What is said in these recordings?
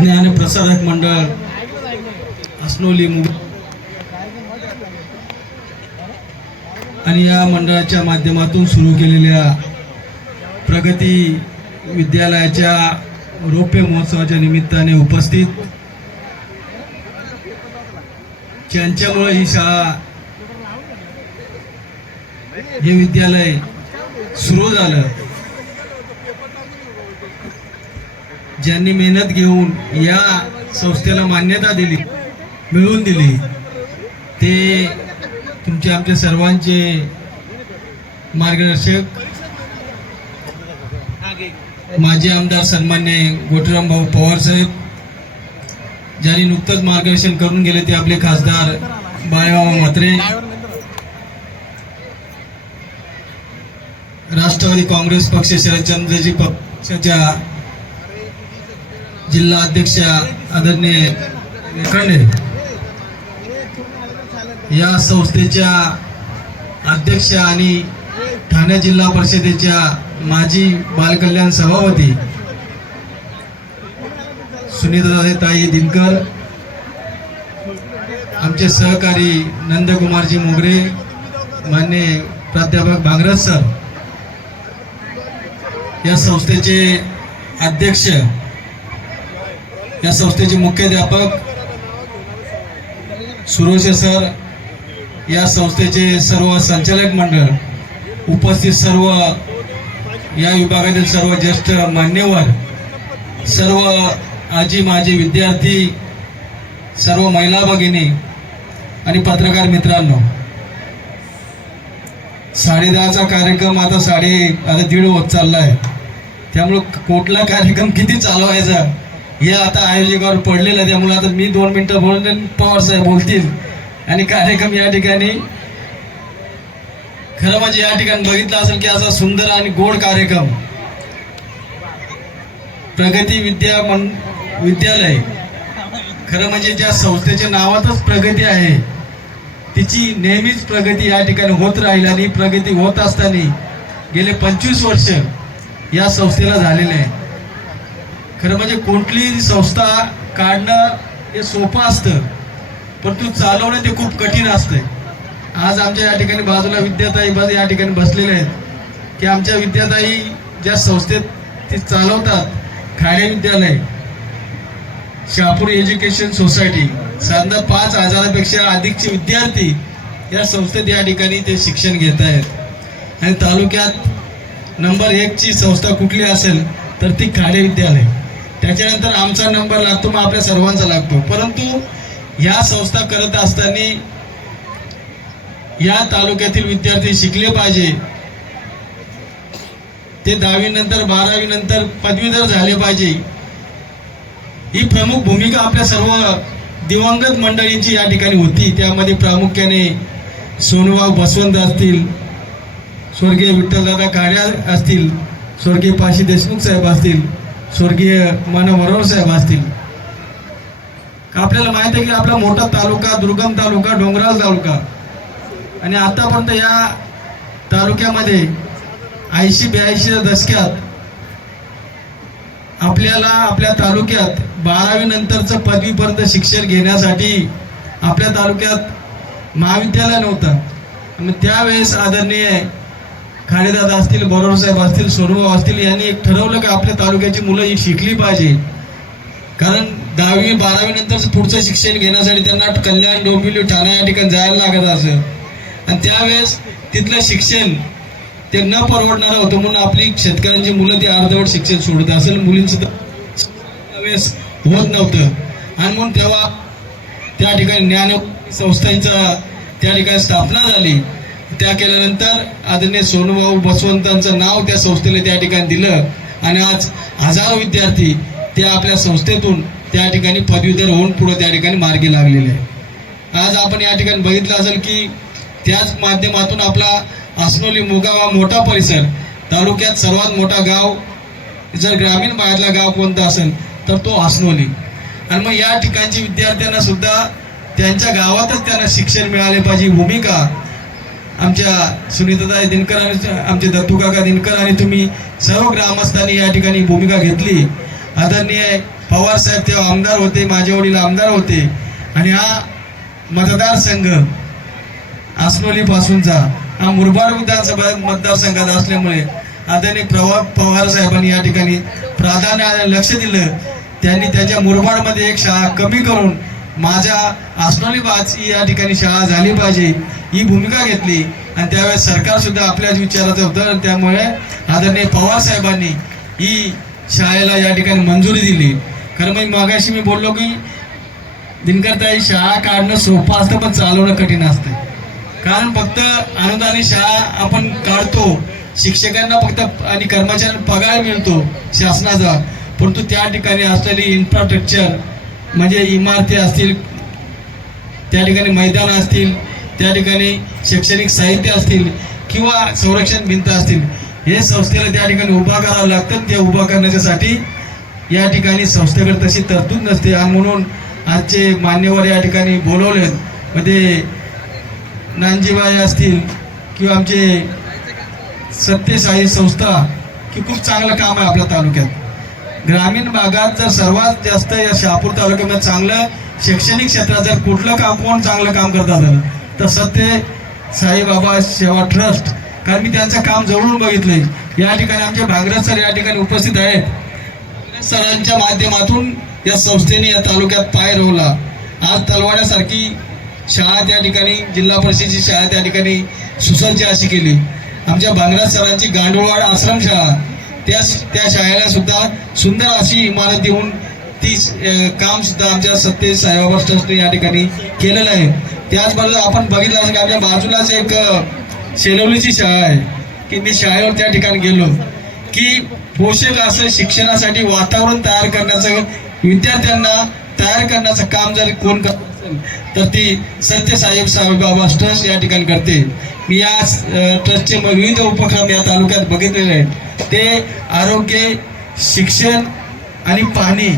ज्ञानप्रसारक मंडळ असनोली मुग आणि या मंडळाच्या माध्यमातून सुरू केलेल्या प्रगती विद्यालयाच्या रौप्य महोत्सवाच्या निमित्ताने उपस्थित ज्यांच्यामुळे ही शाळा हे विद्यालय सुरू झालं. ज्यांनी मेहनत घेऊन या संस्थेला मान्यता दिली मिळवून दिली ते तुमचे आमच्या सर्वांचे मार्गदर्शक माजी आमदार सन्मान्य गोटराम भाऊ पवार साहेब ज्यांनी नुकतंच मार्गदर्शन करून गेले ते आपले खासदार बाळेबाबा म्हात्रे राष्ट्रवादी काँग्रेस पक्ष शरदचंद्रजी पक्षाच्या जिल्हा अध्यक्ष आदरणीय खंडे या संस्थेच्या अध्यक्ष आणि ठाणे जिल्हा परिषदेच्या माजी बालकल्याण सभापती सुनीताताई ताई दिनकर आमचे सहकारी नंदकुमारजी मोगरे मान्य प्राध्यापक भांगरज सर या संस्थेचे अध्यक्ष या संस्थेचे मुख्याध्यापक सुरोशे सर या संस्थेचे सर्व संचालक मंडळ उपस्थित सर्व या विभागातील सर्व ज्येष्ठ मान्यवर सर्व आजी माजी विद्यार्थी सर्व महिला भगिनी आणि पत्रकार मित्रांनो साडेदहाचा कार्यक्रम आता साडे आता दीड होत चालला आहे त्यामुळं कुठला कार्यक्रम किती चालवायचा? हे आता आयोजकावर पडलेलं आहे. त्यामुळे आता मी दोन मिनटं बोलून पवार साहेब बोलतील. आणि कार्यक्रम या ठिकाणी खरं म्हणजे या ठिकाणी बघितलं असेल की असा सुंदर आणि गोड कार्यक्रम प्रगती विद्या मन विद्यालय. खरं म्हणजे ज्या संस्थेच्या नावातच प्रगती आहे तिची नेहमीच प्रगती या ठिकाणी होत राहील आणि प्रगती होत असताना गेले पंचवीस वर्ष या संस्थेला झालेले आहे. खरं म्हणजे कोणतीही संस्था काढणं हे सोपं असतं परंतु चालवणं ते खूप कठीण असतंय. आज आमच्या या ठिकाणी बाजूला विद्याताई बस या ठिकाणी बसलेले आहेत. की आमच्या विद्याताई ज्या संस्थेत ते चालवतात खाडे विद्यालय शहापूर एज्युकेशन सोसायटी साधारण पाच हजारापेक्षा अधिकचे विद्यार्थी या संस्थेत या ठिकाणी ते शिक्षण घेत आहेत. आणि तालुक्यात नंबर एकची संस्था कुठली असेल तर ती खाडे विद्यालय. त्याच्यानंतर आमचा नंबर लागतो मग आपल्या सर्वांचा लागतो. परंतु या संस्था करत असताना या तालुक्यातील विद्यार्थी शिकले पाहिजे. ते दहावी नंतर बारावी नंतर पदवीधर झाले पाहिजे. ही प्रमुख भूमिका आपल्या सर्व दिवंगत मंडळींची या ठिकाणी होती. त्यामध्ये प्रामुख्याने सोनूभाऊ बसवंत असतील स्वर्गीय विठ्ठलदादा काड्या असतील स्वर्गीय पाशी देशमुख साहेब असतील स्वर्गीय मानव वरोर साहेब असतील. आपल्याला माहीत आहे की आपला मोठा तालुका दुर्गम तालुका डोंगराळ तालुका? आणि आतापर्यंत या तालुक्यामध्ये ऐंशी ब्याऐंशीच्या दशक्यात आपल्याला आपल्या तालुक्यात बारावी नंतरचं पदवीपर्यंत शिक्षण घेण्यासाठी आपल्या तालुक्यात महाविद्यालय नव्हतं. मग त्यावेळेस आदरणीय खाडेदादा असतील बरोबर साहेब असतील स्वरूप असतील यांनी एक ठरवलं की आपल्या तालुक्याची मुलं ही शिकली पाहिजे. कारण दहावी बारावी नंतर पुढचं शिक्षण घेण्यासाठी त्यांना कल्याण डोंबिवली ठाणे या ठिकाणी जायला लागत असं. आणि त्यावेळेस तिथलं शिक्षण ते न परवडणारं होतं म्हणून आपली शेतकऱ्यांची मुलं ती अर्धवट शिक्षण सोडत असेल मुलींचं त्यावेळेस होत नव्हतं. आणि म्हणून तेव्हा त्या ठिकाणी ज्ञान संस्थांचा त्या ठिकाणी स्थापना झाली. त्या केल्यानंतर आदरणीय सोनूभाऊ बसवंतांचं नाव त्या संस्थेला त्या ठिकाणी दिलं. आणि आज हजारो विद्यार्थी त्या आपल्या संस्थेतून त्या ठिकाणी पदवीधर होऊन पुढे त्या ठिकाणी मार्गी लागलेले आहे आज आपण या ठिकाणी बघितलं असेल की त्याच माध्यमातून आपला असनोली मोगाव हा मोठा परिसर तालुक्यात सर्वात मोठा गाव जर ग्रामीण भागातला गाव कोणता असेल तर तो असनोली. आणि मग या ठिकाणची विद्यार्थ्यांना सुद्धा त्यांच्या गावातच त्यांना शिक्षण मिळाले पाहिजे भूमिका आमच्या सुनीताताई दिनकर आणि आमचे दत्तू काका दिनकर आणि तुम्ही सर्व ग्रामस्थांनी या ठिकाणी भूमिका घेतली. आदरणीय पवार साहेब तेव्हा आमदार होते माझे वडील आमदार होते. आणि हा मतदारसंघ आसनोलीपासूनचा हा मुरबाड विधानसभा मतदारसंघात असल्यामुळे आदरणीय प्रवा पवार साहेबांनी या ठिकाणी प्राधान्याने लक्ष दिलं. त्यांनी त्याच्या मुरबाडमध्ये एक शाळा कमी करून माझ्या आसनोली ही या ठिकाणी शाळा झाली पाहिजे ही भूमिका घेतली. आणि त्यावेळेस सरकारसुद्धा आपल्याच विचाराचं होतं आणि त्यामुळे आदरणीय पवार साहेबांनी ही शाळेला या ठिकाणी मंजुरी दिली. खरं म्हणजे मागाशी मी बोललो की दिनकरताई शाळा काढणं सोपं असतं पण चालवणं कठीण असतं. कारण फक्त अनुदानी शाळा आपण काढतो शिक्षकांना फक्त आणि कर्मचाऱ्यांना पगार मिळतो शासनाचा. परंतु त्या ठिकाणी असलेली इन्फ्रास्ट्रक्चर म्हणजे इमारती असतील त्या ठिकाणी मैदान असतील त्या ठिकाणी शैक्षणिक साहित्य असतील किंवा संरक्षण भिंत असतील हे संस्थेला त्या ठिकाणी उभा करावं लागतं. ते उभा करण्याच्यासाठी या ठिकाणी संस्थेकडे तशी तरतूद नसते. आणि म्हणून आजचे मान्यवर या ठिकाणी बोलावले म्हणजे नानजीबाई असतील किंवा आमचे सत्यसाई संस्था की खूप चांगलं काम आहे आपल्या तालुक्यात. ग्रामीण भागात जर सर्वात जास्त या शहापूर तालुक्यामध्ये चांगलं शैक्षणिक क्षेत्रात जर कुठलं काम कोण चांगलं काम करत असेल तसं ते साईबाबा सेवा ट्रस्ट. कारण मी त्यांचं काम जवळून बघितलंय. या ठिकाणी आमचे भांगरथ सर या ठिकाणी उपस्थित आहेत. सरांच्या माध्यमातून या संस्थेने या तालुक्यात पाय रोवला. आज तलवाड्यासारखी शाळा त्या ठिकाणी जिल्हा परिषदेची शाळा त्या ठिकाणी सुसज्ज अशी केली. आमच्या भांगराज सरांची गांडूळवाड आश्रमशाळा त्या त्या शाळेला सुद्धा सुंदर अशी इमारत देऊन ती काम सुद्धा आमच्या सत्य साईबाबा ट्रस्टने या ठिकाणी केलेलं आहे. त्याचबरोबर आपण बघितलं असेल की आपल्या बाजूलाच एक अं, शेलवलीची शाळा आहे की मी शाळेवर त्या ठिकाणी गेलो की पोषक असं शिक्षणासाठी वातावरण तयार करण्याचं विद्यार्थ्यांना तयार करण्याचं काम जर कोण कर तर ती सत्य साहेब साईबाबा ट्रस्ट या ठिकाणी करते. मी या ट्रस्टचे विविध उपक्रम या तालुक्यात बघितलेले आहेत. ते आरोग्य शिक्षण आणि पाणी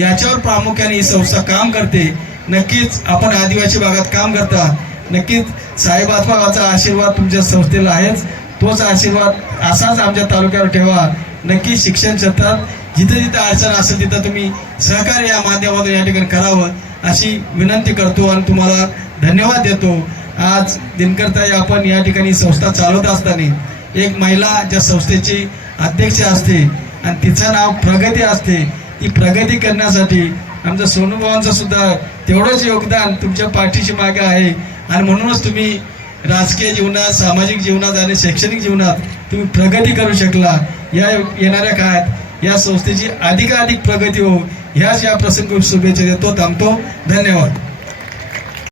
याच्यावर प्रामुख्याने ही संस्था काम करते. नक्कीच आपण आदिवासी भागात काम करता. नक्कीच साईबाबाचा आशीर्वाद तुमच्या संस्थेला आहेच. तोच आशीर्वाद असाच आमच्या तालुक्यावर ठेवा. नक्की शिक्षण क्षेत्रात जिथे जिथे अडचण असेल तिथं तुम्ही सहकार्य या माध्यमातून या ठिकाणी करावं. अशी विनंती करतो आणि तुम्हाला धन्यवाद देतो. आज दिनकरताई आपण या ठिकाणी संस्था चालवत असताना एक महिला ज्या संस्थेची अध्यक्ष असते आणि तिचं नाव प्रगती असते ती प्रगती करण्यासाठी आमच्या सोनूभावांचं सुद्धा तेवढंच योगदान तुमच्या पाठीशी मागे आहे. आणि म्हणूनच तुम्ही राजकीय जीवनात सामाजिक जीवनात आणि शैक्षणिक जीवनात तुम्ही प्रगती करू शकला. या येणाऱ्या काळात या संस्थेची अधिकाधिक प्रगती हो ह्याच या प्रसंगी शुभेच्छा देतो थांबतो. धन्यवाद.